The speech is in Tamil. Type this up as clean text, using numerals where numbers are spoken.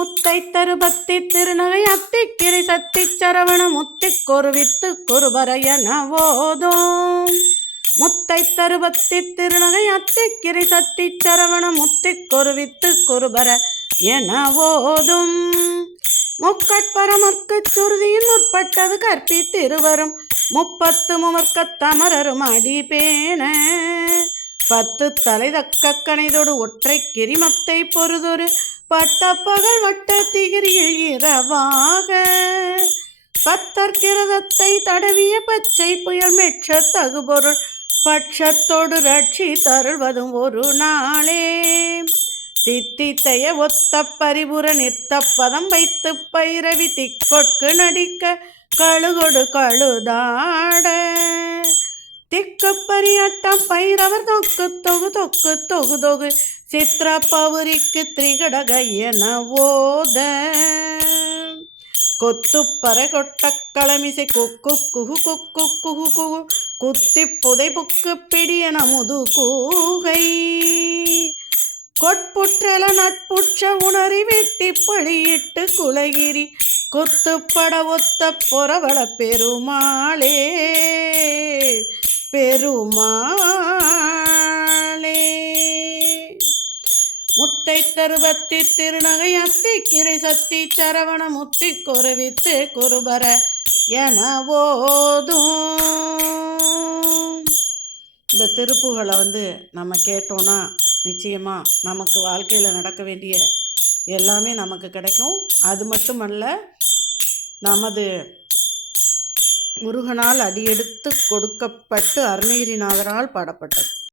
முத்தை தருபத்தி திருநகை அத்திக்கிரை சத்தி சரவண முத்திக் கொருவித்து குருபரையன ஓதும். முத்தை தருபத்தி திருநகை அத்திக்கிரை சத்தி சரவண முத்திக் கொருவித்து குருபர என ஓதும். முக்கட்பரமர்க்கு சுருதியின் முற்பட்டது கற்பி திருவரும் முப்பத்து முமர்க்கத் தமரரும் அடிபேன. 10 தலை தக்க கணைதொடு ஒற்றை கிரிமத்தை பொறுதொரு பட்டப்பகல் வட்ட திகிரியில் இரவாக. 10 கிரதத்தை தடவிய பச்சை புயல் மெற்ற தகுபொருள் பட்சத்தோடு ரட்சி தருள்வதும் ஒரு நாளே. தித்தித்தைய ஒத்த பரிபுற நிறுத்த பதம் வைத்து பைரவி திக்கொட்கு நடிக்க கழுகொடு கழுதாட. திக்கு பரியாட்டம் பைரவர் தொக்கு தொகு தொக்கு தொகு தொகு சித்திர பவுரிக்கு திரிகடக என ஓத. கொத்து பறை கொட்ட களமிசை குக்கு குகு குக்கு குகு குகு குத்தி புதை புக்கு பிடியன முது கூகை. கொட்புற்றல நட்புற்ற உணரி வெட்டி பழியிட்டு குலகிரி குத்துப்பட ஒத்த பொறவள பெருமாளே பெருமாளே. முத்தை தருபத்தி திருநகை அத்திக்கிரை சத்தி சரவண முத்தி கொருவித்து குருபர என ஓதும். இந்த திருப்புகளை நம்ம கேட்டோன்னா நிச்சயமாக நமக்கு வாழ்க்கையில் நடக்க வேண்டிய எல்லாமே நமக்கு கிடைக்கும். அது மட்டுமல்ல, நமது முருகனால் அடியெடுத்து கொடுக்கப்பட்டு அருணகிரிநாதரால் பாடப்பட்டது.